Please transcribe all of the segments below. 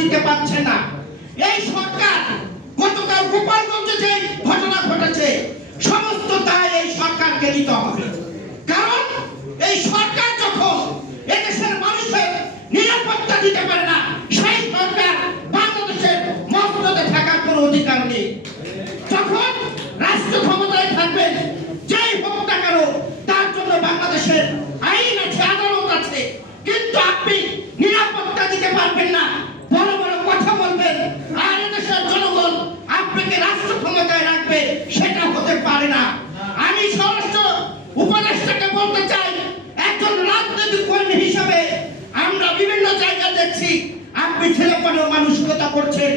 দিতে পারছে না। এই সরকার গতকাল গোপালগঞ্জে যে ঘটনা ঘটেছে সমস্ত দায় এই সরকারকে নিতে হবে। কারণ এই সরকার যখন এদেশের মানুষের নিরাপত্তা দিতে পারে না, সেই সরকার বাংলাদেশের মসনদে থাকার কোনো অধিকার নেই। যখন রাষ্ট্র ক্ষমতায় থাকবেন যেই হোক না কেন, তার জন্য বাংলাদেশের আইন আছে, আদালত আছে, কিন্তু আপনি নিরাপত্তা দিতে পারবেন না, বড় বড় কথা বলবেন, আর এদেশের জনগণ আপনাকে রাষ্ট্র ক্ষমতায় রাখবে, সেটা হতে পারে না। আমি স্বরাষ্ট্র উপদেষ্টাকে বলতে চাই, একজন রাজনৈতিক কর্মী হিসাবে আমরা বিভিন্ন জায়গা দেখছি আপনি ছেলেপেলে মানসিকতা করছেন,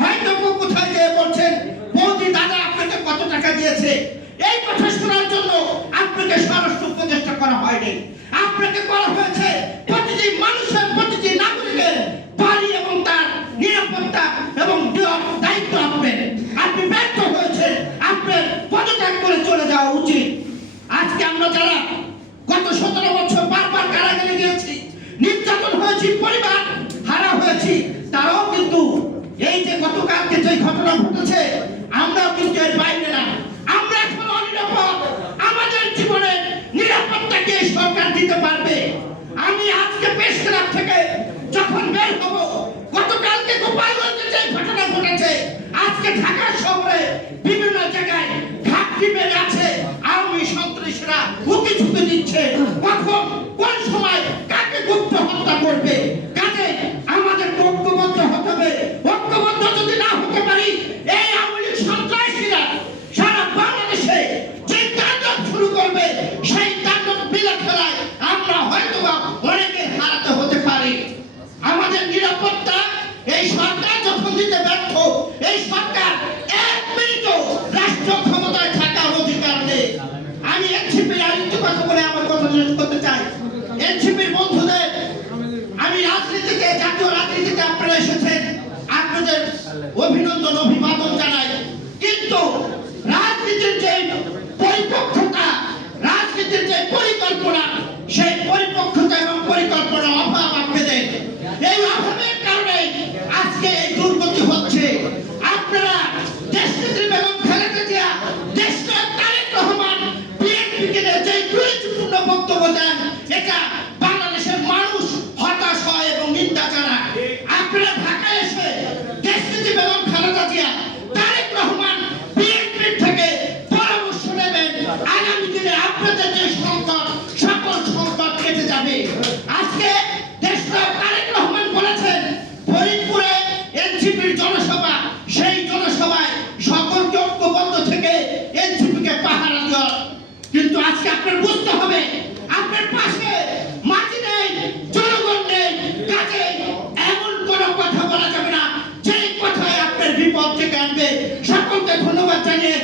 হয়তো কোথায় যেয়ে বলছেন বৌদি দাদা আপনাকে কত টাকা দিয়েছে, এই কথা শোনার জন্য আপনাকে স্বরাষ্ট্র উপদেষ্টা করা হয়নি। আপনাকে করা হয়েছে প্রতিটি মানুষের, প্রতিটি নাগরিকের বাড়ি এবং তার নিরাপত্তা এবং দায়িত্ব আপনি ব্যর্থ হয়েছেন। আপনার পদত্যাগ করে চলে যাওয়া উচিত। আজকে আমরা যারা গত 17 বছর বারবার কারাগারে গিয়েছি, নির্যাতন হয়েছি, পরিবার হারা হয়েছি, তারাও কিন্তু এই যে গতকালকে যে ঘটনা ঘটেছে আমরাও কিন্তু এর বাইরে না। আমরা এখন অনিরাপদ। আমাদের জীবনের নিরাপত্তাকে সরকার দিতে পারবে। আমি আজকে প্রেস ক্লাব থেকে যখন বের হব, গতকালকে গোপালগঞ্জে যে ঘটনা ঘটেছে, আজকে ঢাকা শহরে বিভিন্ন জায়গায় ঘাপটি বেড়ে আছে, আওয়ামী সন্ত্রাসীরা হুকি ঝুঁকি দিচ্ছে, কখন কোন সময় কাকে গুপ্ত হত্যা করবে। কাজে আমাদের ঐক্যবদ্ধ হতে হবে। ঐক্যবদ্ধ যদি না হতে পারি, এই আওয়ামী সন্ত্রাসীরা সারা বাংলাদেশে যে তাণ্ডব শুরু করবে, সেই তাণ্ডব বিলে খেলায় আমরা হয়তো অনেকের হারাতে হতে পারি। আমাদের নিরাপত্তা এই সরকার যখন দিতে ব্যর্থ, এই সরকার এক মিনিটও রাষ্ট্র ক্ষমতায় থাকার অধিকার নেই। আমি এনসিপির আরেকটি কথা বলে আমার কথা শেষ করতে চাই। এনসিপির বন্ধুদের আমি রাজনীতিতে, জাতীয় রাজনীতিতে আপনারা এসেছেন, আপনাদের অভিনন্দন অভিবাদন জানাই। কিন্তু রাজনীতির যে পরিপক্কতা, রাজনীতির যে পরিকল্পনা, সেই পরিপক্কতা এবং পরিকল্পনার অভাব আপনাদের। এই অভাবের কারণে আজকে এই দুর্গতি হচ্ছে। আপনারা দেশনেত্রী বেগম খালেদা জিয়া, দেশনায়ক তারেক রহমান বিএনপিকে যে গুরুত্বপূর্ণ বক্তব্য দেন, এটা বাংলাদেশের মানুষ হতাশ হয় এবং নিন্দা জানায়। আপনারা ঢাকায় এসে দেশনেত্রী বেগম খালেদা জিয়া, তারেক রহমান বিএনপির থেকে পরামর্শ নেবেন। আগামী দিনে আপনাদের যে সংকট, সকল সংকট কেটে যাবে। আজকে দেশনায়ক তারেক রহমান বলেছেন ফরিদপুরে এনসিপির জনসভা, সেই জনসভায় সকলকে ঐক্যবদ্ধ থেকে এনসিপিকে পাহারা দেওয়া। কিন্তু আজকে আপনার বুঝতে হবে আপনার পাশে মাটি নেই, জনগণ নেই। কাজে এমন কোনো কথা বলা যাবে না যে কথায় আপনার বিপদ থেকে আনবে। সকলকে ধন্যবাদ জানিয়ে